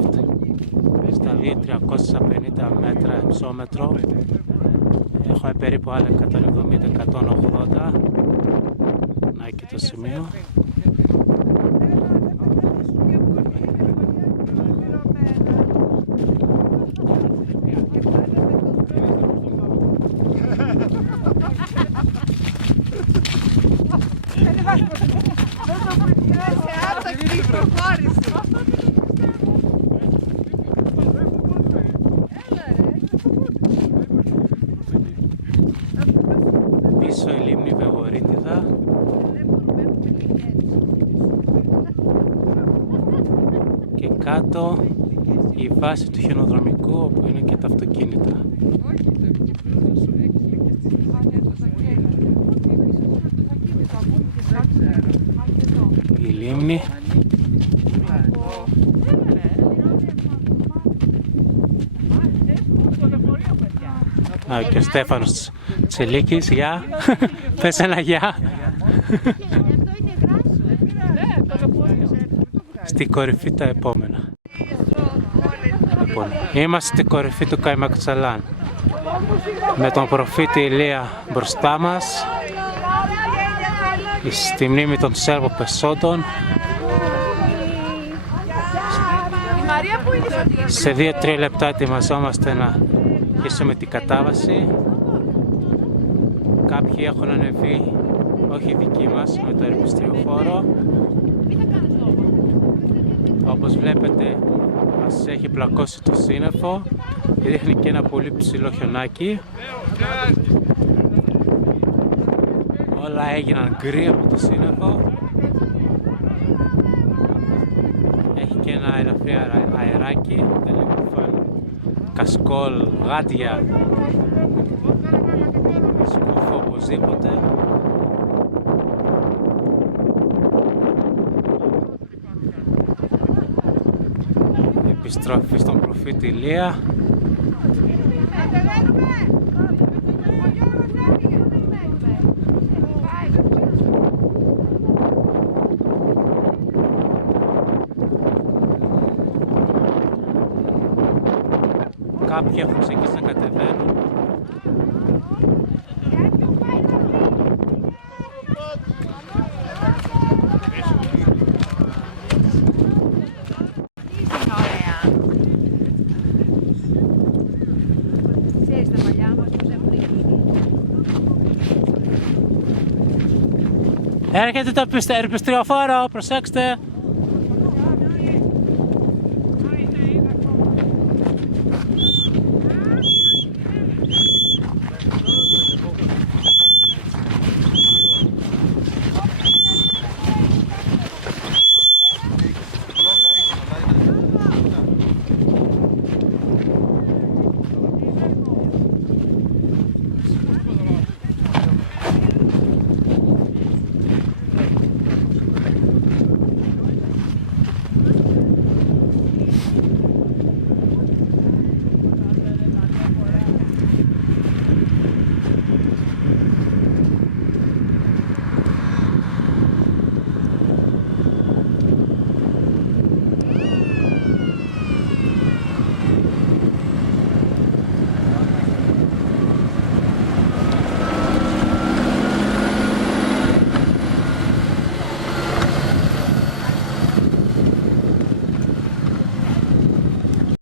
lift στα 2.350 μέτρα υψόμετρο. Έχω περίπου άλλα 170-180. Να και το σημείο. Πίσω η λίμνη Βεγορίτιδα. Και κάτω η βάση του χιονοδρομικού, όπου είναι και τα αυτοκίνητα. Η λίμνη. Α, και ο Στέφανος Τσελίκης, γεια. Πες ένα γεια. Στην κορυφή τα επόμενα. Λοιπόν, είμαστε στην κορυφή του Καϊμακτσαλάν με τον προφήτη Ηλία μπροστά μας, στη μνήμη των Σέρβων Πεσόντων. Σε 2-3 λεπτά ετοιμαζόμαστε να αρχίσουμε την κατάβαση. Κάποιοι έχουν ανεβεί, όχι δικοί μας, με το ερπιστριοφόρο. Όπως βλέπετε μας έχει πλακώσει το σύννεφο και δείχνει και ένα πολύ ψηλό χιονάκι. Όλα έγιναν γκρι από το σύννεφο. Έχει και ένα ελαφρύ αεράκι, τα λίγο φαν, κασκόλ, γάντια, σκούφο οπωσδήποτε. Επιστροφή στον προφήτη Ηλία. Κάποιοι έχουν ξεκινήσει να κατεβαίνουν. Έρχεται το ερπιστριοφόρο, προσέξτε!